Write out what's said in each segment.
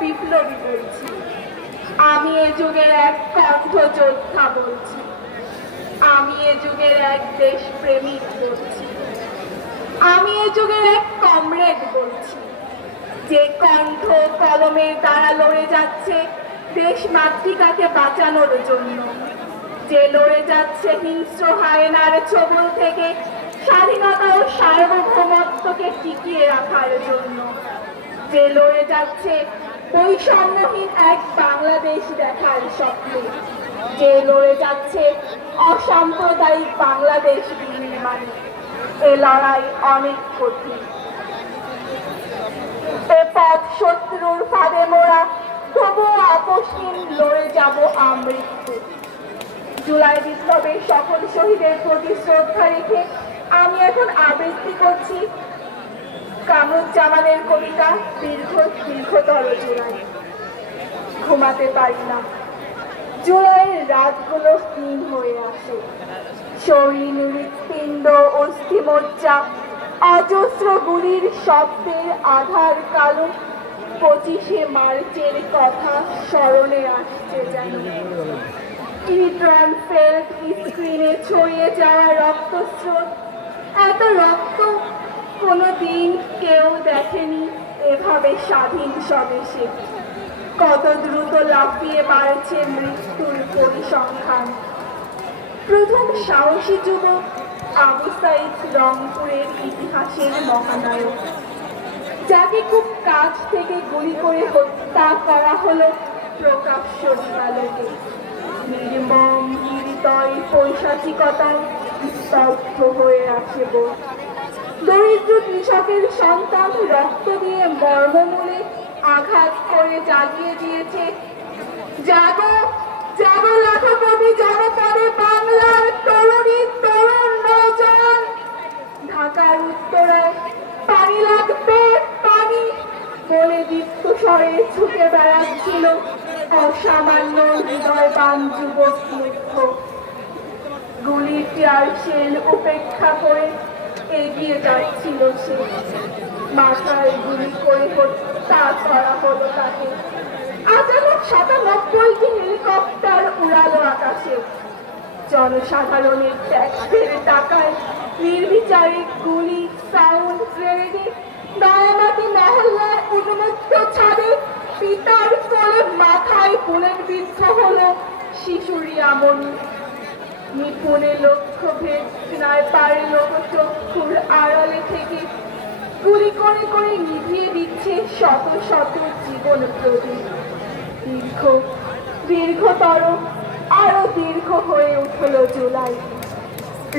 বিপ্লবী বলছি, আমি এ যুগের এক কণ্ঠ যোদ্ধা বলছি, আমি এ যুগের এক দেশপ্রেমিক বলছি, আমি এ যুগের এক কমরেড বলছি, যে কণ্ঠ কলমের দ্বারা লড়ে যাচ্ছে দেশ মাতৃকাকে বাঁচানোর জন্য, যে লড়ে যাচ্ছে হিংস্র হায়েনার ছোবল থেকে স্বাধীনতা ও সার্বভৌমত্বকে টিকিয়ে রাখার জন্য, যে লড়ে যাচ্ছে বৈষম্যহীন এক বাংলাদেশ দেখার স্বপ্নে, যে লড়ে যাচ্ছে অসাম্প্রদায়িক বাংলাদেশ বিনির্মাণে। এ লড়াই অনেক কঠিন, এ পথ শত্রুর ফাঁদে মোড়া, তবুও আপোষহীন লড়ে যাব আমৃত্যু। জুলাই বিপ্লবের সকল শহীদের প্রতি শ্রদ্ধা রেখে আমি এখন আবৃত্তি করছি কামরুজ্জামানের কবিতা দীর্ঘতর জুলাই। ঘুমাতে পারি না, জুলাইয়ের রাতগুলো হীন হয়ে আসে, শরীর হৃৎপিণ্ড অস্থিমজ্জা অজস্র গুলির শব্দের আধার কালো 25শে মার্চের কথা স্মরণে আসছে যেন। ইলেকট্রন ফেল্ট স্ক্রিনে ছড়িয়ে যাওয়া রক্তস্রোত, এত রক্ত কোনোদিন কেউ দেখেনি এভাবে স্বাধীন স্বদেশে। কত দ্রুত লাফিয়ে বাড়ছে মৃত্যুর পরিসংখ্যান। প্রথম সাহসী যুবক আবু সাইদ রংপুরের ইতিহাসের মহানায়ক, যাকে খুব কাছ থেকে গুলি করে হত্যা করা হলো প্রকাশ্য দিবালোকে। নির্মম হৃদয় পৈশাচিকতায় স্তব্ধ হয়ে আছে বোধ। দরিদ্র কৃষকের সন্তান রক্ত দিয়ে মর্মমূলে আঘাত করে জাগিয়ে দিয়েছে, জাগো জাগো লাখপতি জনপদে বাংলার তরুণী তরুণ নৌজওয়ান। ঢাকার উত্তরায় পানি লাগবে পানি বলে দীপ্ত স্বরে ছুটে বেড়াচ্ছিল অসামান্য হৃদয়বান যুবক মুখ্য। গুলির টিয়ার শেল উপেক্ষা করে এগিয়ে যাচ্ছিল সে। মাথায় গুলি করে হত্যা করা হলো তাকে। আচানক 97টি হেলিকপ্টার উড়ালো আকাশে। জনসাধারণের ট্যাক্সের টাকায় নির্বিচারে গুলি, সাউন্ড গ্রেনেডে নয়ামাটি মহল্লার উন্মুক্ত ছাদে পিতার কোলে মাথায় বুলেট বিদ্ধ হলো শিশু রিয়ামণি। নিপুণে লক্ষ্য ভেদ স্নাইপারের লোকচক্ষুর আড়ালে থেকে গুলি করে করে নিভিয়ে দিচ্ছে শত শত জীবন প্রদীপ। দীর্ঘতর আরো দীর্ঘ হয়ে উঠল জুলাই।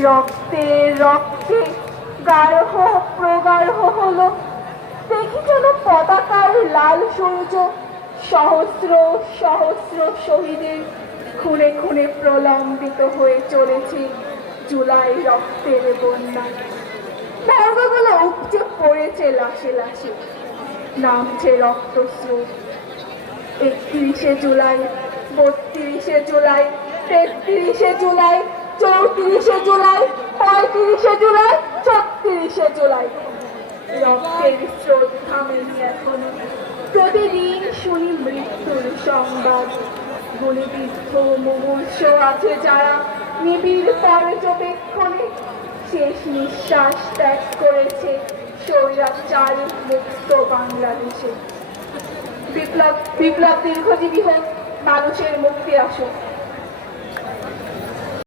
রক্তে রক্তে গাঢ় প্রগাঢ় হলো, দেখি যেন পতাকার লাল সূর্য সহস্র সহস্র শহীদের খুনে খুনে প্রলম্বিত হয়ে চলেছে জুলাই রক্তের বন্যা। পর্বগুলো উপচে পড়েছে লাশে লাশে, নামছে রক্তস্রোত। 31শে জুলাই, 32শে জুলাই, 33শে জুলাই, 34শে জুলাই, 35শে জুলাই, 36শে জুলাই। রক্তের স্রোত থামেনি এখনো। প্রতিদিন শুনি মৃত্যুর সংবাদ। গুলিবিদ্ধ মুমূর্ষ আছে যারা নিবিড় পর্যবেক্ষণে শেষ নিঃশ্বাস ত্যাগ করেছে স্বৈরাচার মুক্ত বাংলাদেশে। বিপ্লব দীর্ঘজীবী হোক, মানুষের মুক্তি আসুক।